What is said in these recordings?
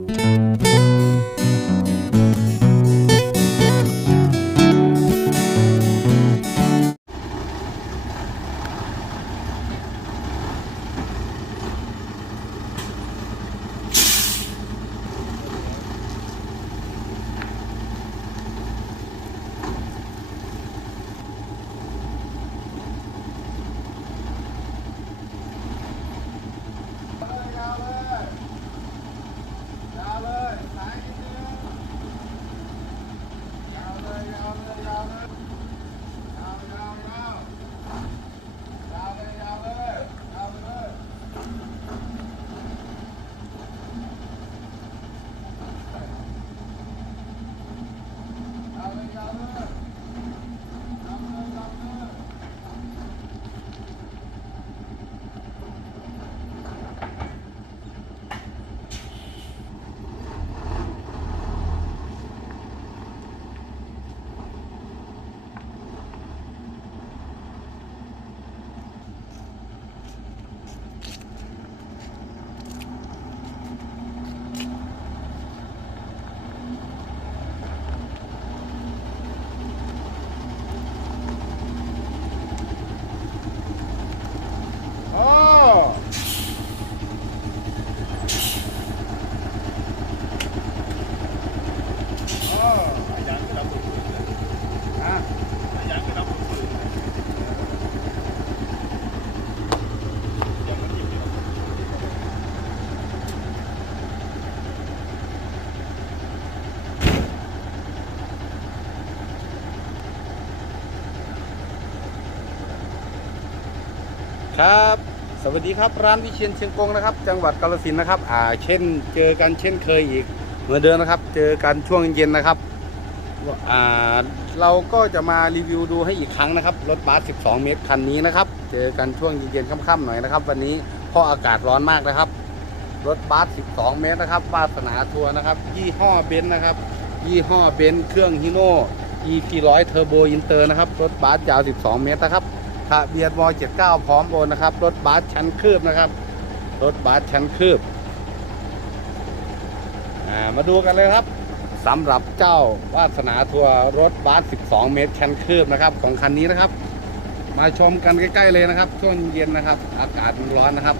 อ๋ออ๋อ ยางก็ดำปืนเลย อะ ยางก็ดำปืนเลยยังมันยิงอยู่ ครับ สวัสดีครับร้านวิเชียนเชียงกงนะครับ จังหวัดกาฬสินธุ์นะครับ อ่า เช่น เจอกันเช่นเคยอีก เหมือนเดิมนะครับ เจอกันช่วงเย็นนะครับ อ่า เราก็จะมารีวิวดูให้อีกครั้งนะครับ รถบัส 12 เมตรคันนี้นะครับ เจอกันช่วงเย็นๆค่ำๆหน่อยนะครับ วันนี้เพราะอากาศร้อนมากนะครับ รถบัส 12 เมตรนะครับวาสนาทัวร์นะครับ ยี่ห้อเบนซ์นะครับ ยี่ห้อเบนซ์เครื่องฮิโน่ EP 100 Turbo Inter นะครับ รถบัสยาว 12 เมตรนะครับ ทะเบียนว79 พร้อมโอนนะครับ รถบัสชั้นคืบนะครับ รถบัสชั้นคืบ มาดูกันเลยครับสำหรับเจ้าวาสนาทัวร์รถบัส12 เมตรชั้นคืบนะครับ ของคันนี้นะครับ มาชมกันใกล้ ๆเลยนะครับช่วงเย็นนะครับ อากาศมันร้อนนะครับ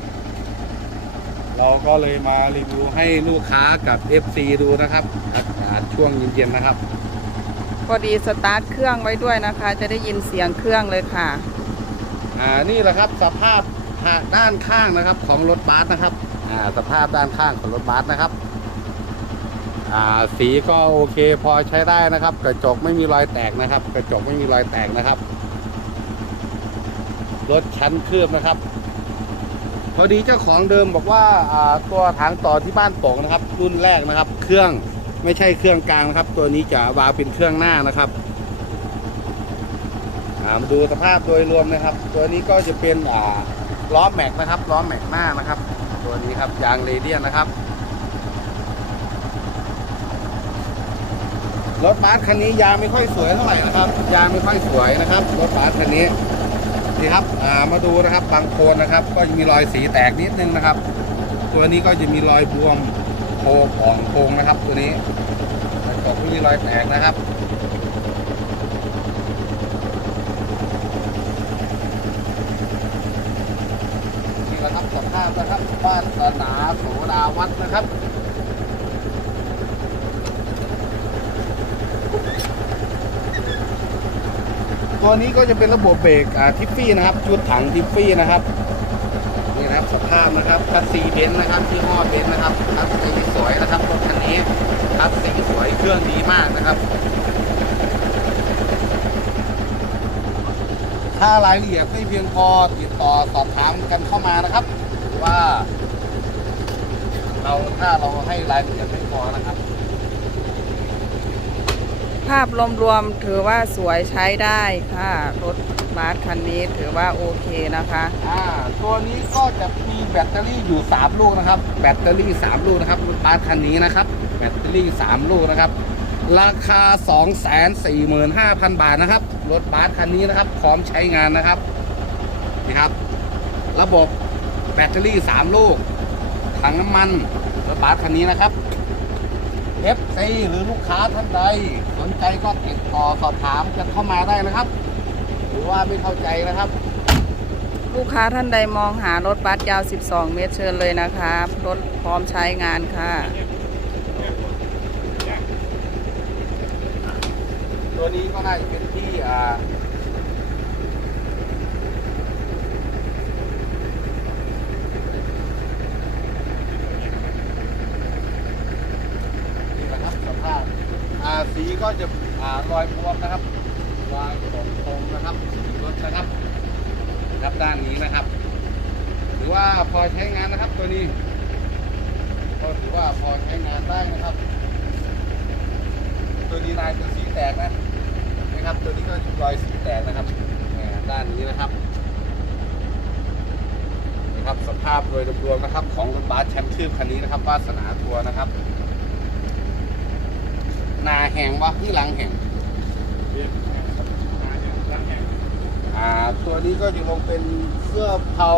เราก็เลยมารีวิวให้ลูกค้ากับ FC ดูนะครับ อากาศช่วงเย็นๆนะครับพอดีสตาร์ทเครื่องไว้ด้วยนะคะ จะได้ยินเสียงเครื่องเลยค่ะ อ่านี่แหละครับสภาพด้านข้างนะครับของรถบัสนะครับอ่าสภาพด้านข้างของรถบัสนะครับอ่าสีก็โอเคพอใช้ได้นะครับ กระจกไม่มีรอยแตกนะครับ กระจกไม่มีรอยแตกนะครับรถชั้นเคลือบนะครับ พอดีเจ้าของเดิมบอกว่าอ่าตัวถังต่อที่บ้านโป่งนะครับ รุ่นแรกนะครับ เครื่องไม่ใช่เครื่องกลางนะครับ ตัวนี้จะวางเป็นเครื่องหน้านะครับ มาดูสภาพโดยรวมนะครับ ตัวนี้ก็จะเป็นอ่าล้อแม็กนะครับล้อแม็กหน้านะครับ ตัวนี้ครับยางเรเดียนนะครับรถบัสคันนี้ยางไม่ค่อยสวยเท่าไหร่นะครับยางไม่ค่อยสวยนะครับรถบัสคันนี้นี่ครับอ่ามาดูนะครับบางโคนนะครับ ก็จะมีรอยสีแตกนิดนึงนะครับ ตัวนี้ก็จะมีรอยบวมโคของโครงนะครับ ตัวนี้ต่ก็ไม่มีรอยแตกนะครับ นี่แหละครับสภาพ นะครับ บ้านสนาโสดาวัดนะครับตัวนี้ก็จะเป็นระบบเบรกทิฟฟี่นะครับ ชุดถังทิฟฟี่นะครับนี่นะครับสภาพนะครับคัสซีเบนนะครับที่ห้อเบนนะครับคัสซีสวยนะครับรถคันนี้คัสซีสวยเครื่องดีมากนะครับ ถ้ารายละเอียดไม่เพียงพอติดต่อสอบถามกันเข้ามานะครับ ว่า เราถ้าเราให้รายละเอียดไม่พอนะครับ ภาพรวมๆถือว่าสวยใช้ได้ค่ะรถบัสคันนี้ถือว่าโอเคนะคะ อ่า ตัวนี้ก็จะมีแบตเตอรี่อยู่ 3 ลูกนะครับ แบตเตอรี่ 3 ลูกนะครับรถบัสคันนี้นะครับ แบตเตอรี่ 3 ลูกนะครับ ราคา 245,000 บาทนะครับ รถบัสคันนี้นะครับ พร้อมใช้งานนะครับนี่ครับ ระบบ แบตเตอรี่ 3 ลูก ถังน้ำมันรถบัสคันนี้นะครับ FC หรือลูกค้าท่านใด สนใจก็ติดต่อสอบถามกันเข้ามาได้นะครับ หรือว่าไม่เข้าใจนะครับ ลูกค้าท่านใดมองหารถบัสยาว 12 เมตรเชิญเลยนะคะรถพร้อมใช้งานค่ะ ตัวนี้ก็น่าจะเป็นที่อ่านี่แหละครับสภาพอ่าสีก็จะ อ่ารอยบวมนะครับรอยตรงตรงนะครับสีรถนะครับครับด้านนี้นะครับ หรือว่าพอใช้งานนะครับตัวนี้ก็ถือว่าพอใช้งานได้นะครับ ตัวนี้ลายตัวสีแตกนะนะครับ ตัวนี้ก็รอยสีแตกนะครับด้านนี้นะครับนะครับสภาพโดยรวมๆนะครับ ของรถบัสแชมป์ชื่อคันนี้นะครับวาสนาทัวร์นะครับ นาแหงวะที่หลังแหง เรียนมาอย่างรักแห่ง อ่าตัวนี้ก็จะลงเป็นเสื้อเผา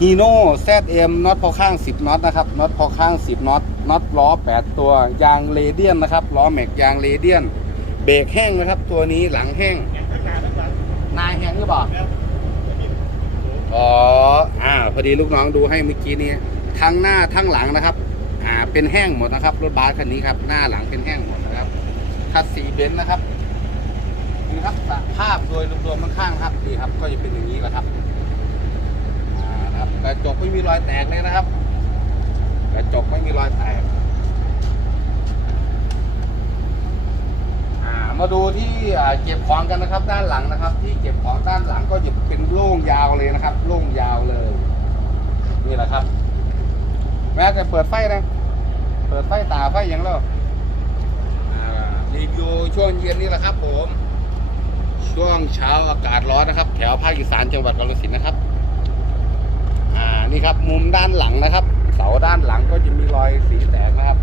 ฮีโน่แซเอ็มน็อตพอข้าง 10น็อตนะครับน็อตพอข้าง 10น็อตน็อตล้อ 8 ตัวยางเรเดียนนะครับล้อแม็กยางเรเดียน เบรกแห้งนะครับ ตัวนี้หลังแห้งทั้งนาทั้งหลังนายแห้งหรือเปล่าแล้วจะอ้อ๋ออ่าพอดีลูกน้องดูให้เมื่อกี้นี้ทั้งหน้าทั้งหลังนะครับ อ่าเป็นแห้งหมดนะครับรถบัสคันนี้ครับหน้าหลังเป็นแห้งหมดนะครับคัดสีเบนซ์นะครับ นี่ครับภาพโดยรวมๆข้างๆครับนี่ครับ ก็จะเป็นอย่างนี้แหละครับนะครับกระจกไม่มีรอยแตกเลยนะครับกระจกไม่มีรอยแตกอ่ามาดูที่เก็บของกันนะครับ ด้านหลังนะครับ ที่เก็บของด้านหลังก็จะเป็นโล่งยาวเลยนะครับ โล่งยาวเลยนี่แหละครับแม้แต่เปิดไฟนะเปิดไฟตาไฟอย่างแล้วอ่ารีวิวช่วงเย็นนี่แหละครับผม ช่วงเช้าอากาศร้อนนะครับ แถวภาคอีสานจังหวัดกาฬสินธุ์นะครับ อ่านี่ครับมุมด้านหลังนะครับ เสาด้านหลังก็จะมีรอยสีแตกนะครับ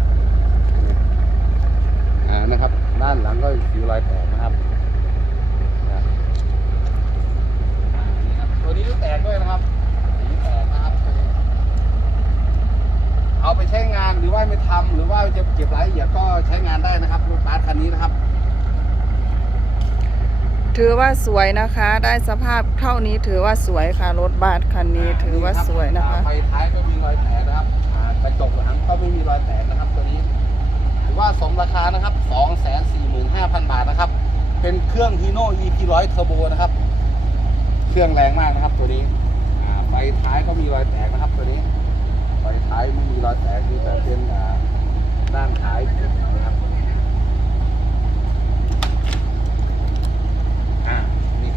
อ่านะครับ ด้านหลังก็สีรอยแตกนะครับนี่ครับตัวนี้ก็แตกด้วยนะครับสีแตกนะครับ เอาไปใช้งานหรือว่าไม่ทำหรือว่าจะเก็บรายละเอียดก็ใช้งานได้นะครับรถบัสคันนี้นะครับ ถือว่าสวยนะคะ ได้สภาพเท่านี้ถือว่าสวยค่ะ รถบัสคันนี้ถือว่าสวยนะคะไฟท้ายก็มีรอยแตกนะครับอ่ากระจกหลังก็ไม่มีรอยแตกนะครับตัวนี้ ถือว่าสมราคานะครับ 245,000 บาทนะครับ เป็นเครื่อง Hino EP 100 Turbo นะครับ เครื่องแรงมากนะครับตัวนี้อ่าไฟท้ายก็มีรอยแตกนะครับตัวนี้ ไฟท้ายไม่มีรอยแตกมีแต่เป็นอ่าด้านท้ายนะครับ อ่า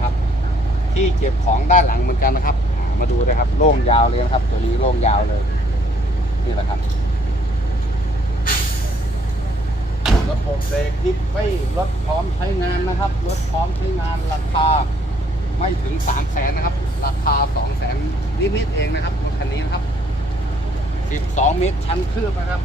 ครับ ที่เก็บของด้านหลังเหมือนกันนะครับอ่ามาดูนะครับ โล่งยาวเลยนะครับ ตัวนี้โล่งยาวเลย นี่แหละครับระบบเบรกดิสไม่รถพร้อมใช้งานนะครับรถพร้อมใช้งานราคาไม่ถึง3 0 0แสนนะครับ ราคา2 0 0แสนนิดๆเองนะครับรถคันนี้นะครับ12เมตรชั้นคืบนะครับ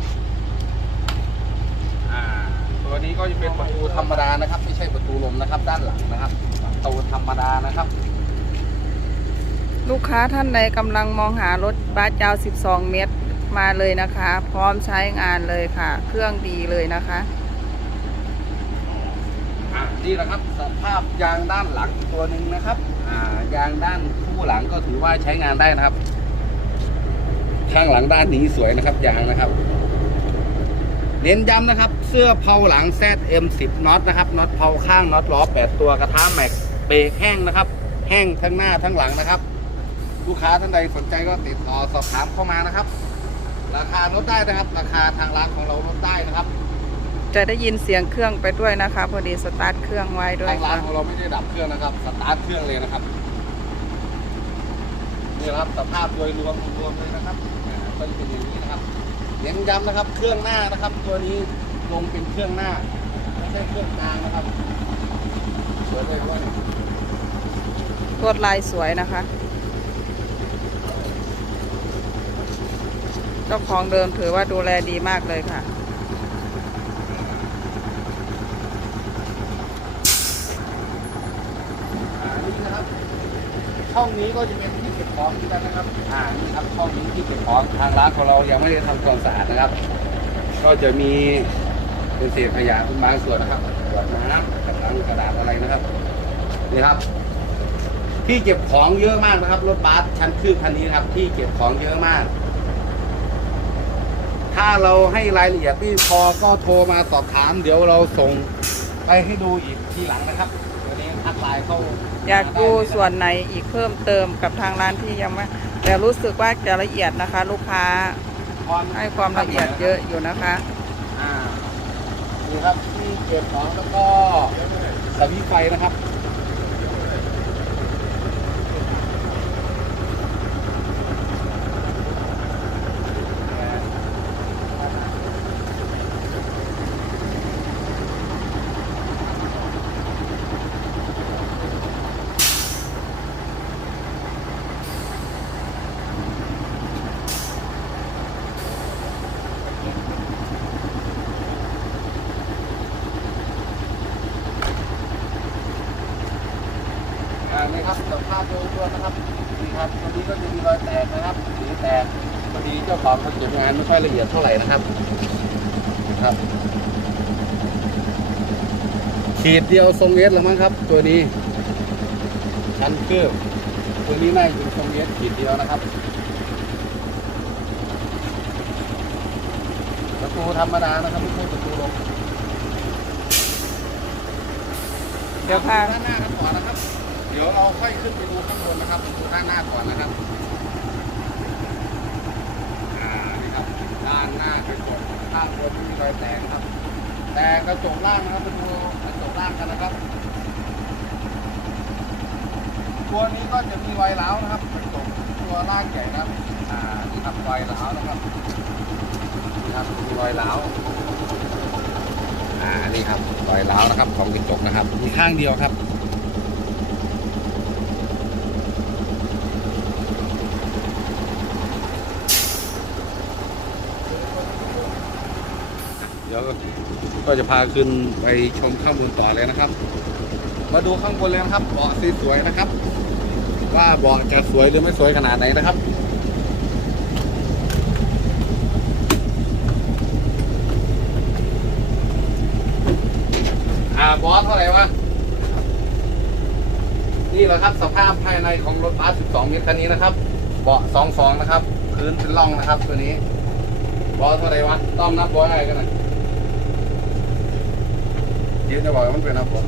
ตัวนี้ก็จะเป็นประตูธรรมดานะครับ ไม่ใช่ประตูลมนะครับ ด้านหลังนะครับประตูธรรมดานะครับ ลูกค้าท่านใดกำลังมองหารถบัสยาว 12 เมตรมาเลยนะคะ พร้อมใช้งานเลยค่ะ เครื่องดีเลยนะคะอ่านี่แหละครับสภาพยางด้านหลังอีกตัวหนึ่งนะครับอ่ายางด้านคู่หลังก็ถือว่าใช้งานได้นะครับ ข้างหลังด้านนี้สวยนะครับยางนะครับ เน้นย้ำนะครับ เสื้อเผาหลัง ZM10 น็อตนะครับน็อตเผาข้างน็อตล้อ 8 ตัวกระทะแม็กเบรกแห้งนะครับ แห้งทั้งหน้าทั้งหลังนะครับ ลูกค้าท่านใดสนใจก็ติดต่อสอบถามเข้ามานะครับ ราคาลดได้นะครับ ราคาทางร้านของเราลดได้นะครับจะได้ยินเสียงเครื่องไปด้วยนะคะ พอดีสตาร์ทเครื่องไว้ด้วยทางร้าค่ะนของเราไม่ได้ดับเครื่องนะครับสตาร์ทเครื่องเลยนะครับนี่นะครับสภาพโดยรวมรวมเลยนะครับอ่าก็จะเป็นอย่างนี้นะครับ เน้นย้ำนะครับ เครื่องหน้านะครับ ตัวนี้ลงเป็นเครื่องหน้าไม่ใช่เครื่องกลางนะครับสวยเลยด้วยลวดลายสวยนะคะ เจ้าของเดิมถือว่าดูแลดีมากเลยค่ะอ่านี่นะครับช่องนี้ก็จะเป็นที่เก็บ ของเหมือนกันนะครับอ่านี่ครับช่องนี้ที่เก็บของทางร้านของเรายังไม่ได้ทำความสะอาดนะครับ ก็จะมีเป็นเศษขยะเป็นบางส่วนนะครับขวดน้ำกระตังกระดาษอะไรนะครับนี่ครับ ที่เก็บของเยอะมากนะครับรถบัสชั้นครึ่งคันนี้นะครับ ที่เก็บของเยอะมาก ถ้าเราให้รายละเอียดที่พอก็โทรมาสอบถาม เดี๋ยวเราส่งไปให้ดูอีกทีหลังนะครับ ทักไลน์เข้าอยากดูส่วนไหนอีกเพิ่มเติมกับทางร้านที่ยังไม่แต่รู้สึกว่าจะละเอียดนะคะ ลูกค้าให้ความละเอียดเยอะอยู่นะคะอ่านี่ครับที่เก็บของแล้วก็สวิตช์ไฟนะครับ อ่านี่ครับสภาพโดยรวมนะครับนี่ครับตรงนี้ก็จะมีรอยแตกนะครับสีแตกพอดีเจ้าของเขาเก็บงานไม่ค่อยละเอียดเท่าไหร่นะครับครับขีดเดียวทรงเอสแล้วมั้งครับ ตัวนี้ชั้นเครื่องตัวนี้น่าจะเป็นทรงเอสขีดเดียวนะครับประตูธรรมดานะครับไม่ใช่ประตูลงเดี๋ยวพาด้านหน้ากันก่อนนะครับเดี๋ยวเราค่อยขึ้นไปดูข้างบนนะครับดูด้านหน้าก่อนนะครับอ่านี่ครับด้านหน้ากระจกข้างบนมีรอยแตกนะครับ แต่กระจกล่างนะครับไปดูกระจกล่างกันนะครับ ตัวนี้ก็จะมีรอยร้าวนะครับกระจกตัวล่างใหญ่นะครับอ่านี่ครับรอยร้าวนะครับนี่ครับมีรอยร้าวอ่านี่ครับรอยร้าวนะครับของกระจกนะครับ มีข้างเดียวครับ เดี๋ยว ก็จะพาขึ้นไปชมข้างบนต่อเลยนะครับ มาดูข้างบนเลยนะครับเบาะสวยๆนะครับ ว่าเบาะจะสวยหรือไม่สวยขนาดไหนนะครับอ่าบอสเท่าไหร่วะนี่แหละครับสภาพภายในของรถบัส12เมตรคันนี้นะครับ เบาะ22นะครับ พื้นเป็นร่องนะครับ ตัวนี้บอสเท่าไหร่วะ ต้อมนับบอสอะไรกันนะ เดี๋ยวจะบอกว่ามันเป็นนับบอส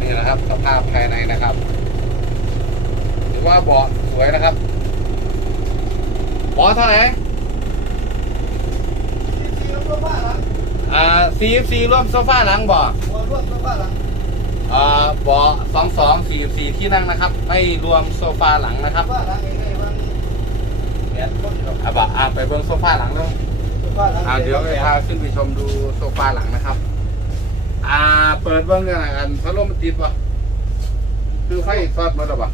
นี่แหละครับสภาพภายในนะครับถือว่าเบาะสวยนะครับบอสเท่าไหร่อ่าซีซีร่วมโซฟาหลังเบาะอ่าเบาะสองสองสี่สี่ที่นั่งนะครับ ไม่รวมโซฟาหลังนะครับ อ่าบะอ่าไปเบิ้งโซฟาหลังแล้วอ่าเดี๋ยวไปพาขึ้นไปชมดูโซฟาหลังนะครับ อ่าเปิดเบิ้งกันหน่อยกันพัดลมมันติดป่ะคือไฟซอดหมาหรอป่ะ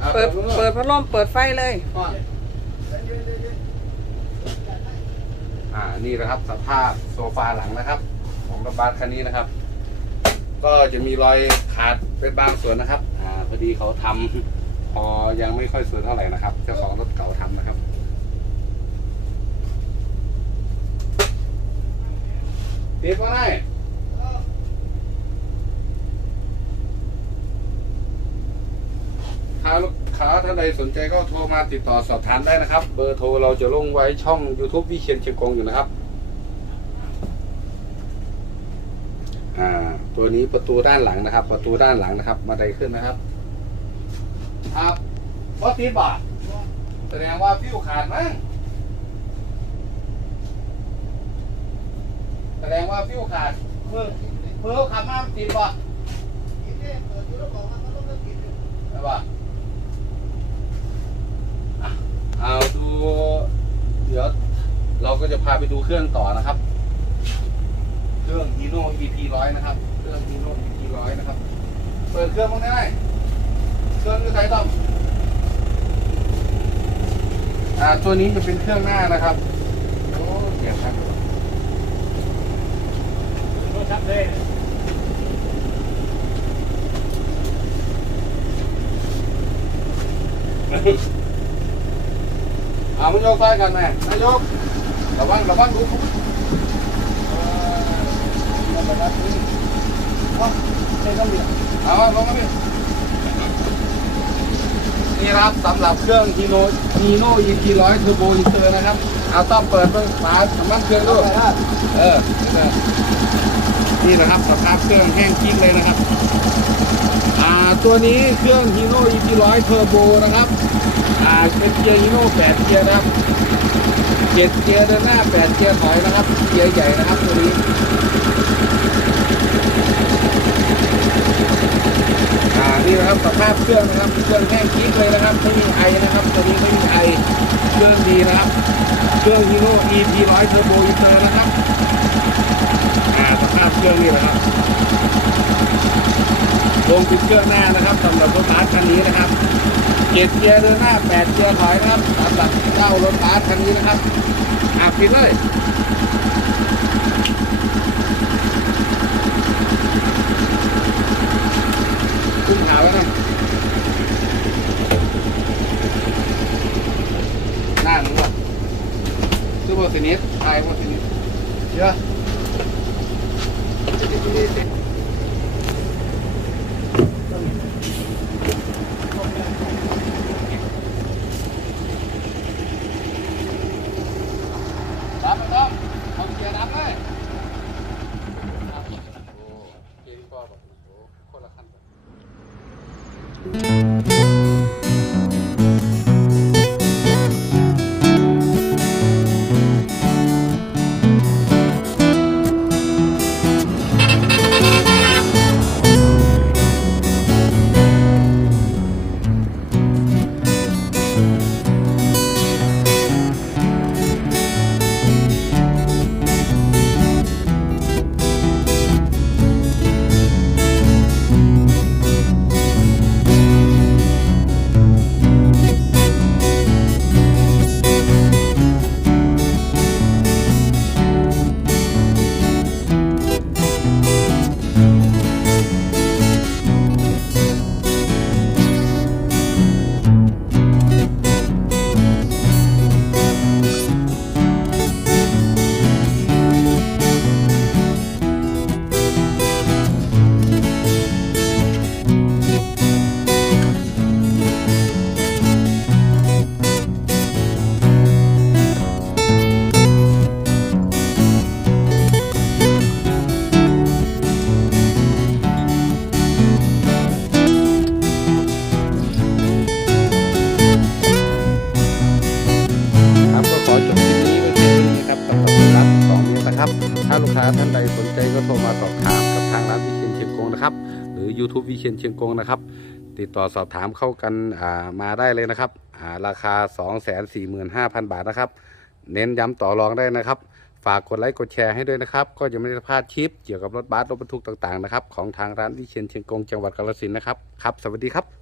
อ่าเปิดบิ่งเปิดพัดลมเปิดไฟเลย ก่อนอ่านี่นะครับสภาพโซฟาหลังนะครับ ของรถบัสคันนี้นะครับ ก็จะมีรอยขาดเป็นบางส่วนนะครับ อ่าพอดีเขาทำ พอยังไม่ค่อยสวยเท่าไหร่นะครับ เจ้าของรถเก่าทำนะครับติดว่าไงถ้าลูกค้าท่านใดสนใจก็โทรมาติดต่อสอบถามได้นะครับ เบอร์โทรเราจะลงไว้ช่อง YouTube วิเชียนเชียงกงอยู่นะครับ อ่า ตัวนี้ประตูด้านหลังนะครับ ประตูด้านหลังนะครับมาไดขึ้นนะครับ ครับบอสตีบาทแสดงว่าฟิวขาดมั้งแสดงว่าฟิวขาดเมื่อเมื่อเขาขับมามันติดบ่ใช่ปะเอาดูเดี๋ยวเราก็จะพาไปดูเครื่องต่อนะครับ เครื่อง Hino EP ร้อยนะครับ เครื่อง Hino EP ร้อยนะครับ เปิดเครื่องมั้งได้ ไหมเครื่องคือไทยต้อมอ่าตัวนี้จะเป็นเครื่องหน้านะครับโอ้เดี๋ยวครับรถทับเลยเอามันยกซ้ายกันแม่นายกระวังระวังดูเออระวังดูเอาลงมาดิ นี่ครับสำหรับเครื่องฮีโนฮีโน่ EP ร้อยเทอร์โบอินเตอร์นะครับ เอาต้องเปิดเปิดฝาสำมันเครื่องด้วยเออนี่นะครับสภาพเครื่องแห้งกิ๊กเลยนะครับ อ่าตัวนี้เครื่องฮีโน่ EP ร้อยเทอร์โบนะครับ อ่าเป็นเกียร์ฮีโน่แปดเกียร์นะครับเจ็ดเกียร์เดินหน้าแปดเกียร์ถอยนะครับ เกียร์ใหญ่นะครับตัวนี้ อ่า นี่นะครับสภาพเครื่องนะครับเครื่องแห้งกิ๊กเลยนะครับไม่มีไอนะครับตัวนี้ไม่มีไอเครื่องดีนะครับเครื่องฮีโน่ EP ร้อยเทอร์โบอินเตอร์นะครับอ่าสภาพเครื่องนี่นะครับลงติดเครื่องหน้านะครับสำหรับรถบัสคันนี้นะครับเจ็ดเกียร์เดินหน้าแปดเกียร์ถอยนะครับสำหรับเจ้ารถบัสคันนี้นะครับอาปิดเลย ขึ้นขาไว้นะหน้าหนูอะซูเป นะครับ ถ้าลูกค้าท่านใดสนใจก็โทรมาสอบถามกับทางร้านวิเชียนเชียงกงนะครับ หรือ YouTube วิเชียนเชียงกงนะครับ ติดต่อสอบถามเข้ากันามาได้เลยนะครับอ่าราคา 245,000 บาทนะครับ เน้นย้ำต่อรองได้นะครับ ฝากกดไลค์กดแชร์ให้ด้วยนะครับ ก็จะไม่ได้พลาดคลิปเกี่ยวกับรถบัสรถบรรทุกต่างๆนะครับของทางร้านวิเชียนเชียงกงจังหวัดกาฬสินธุ์นะครับครับ สวัสดีครับ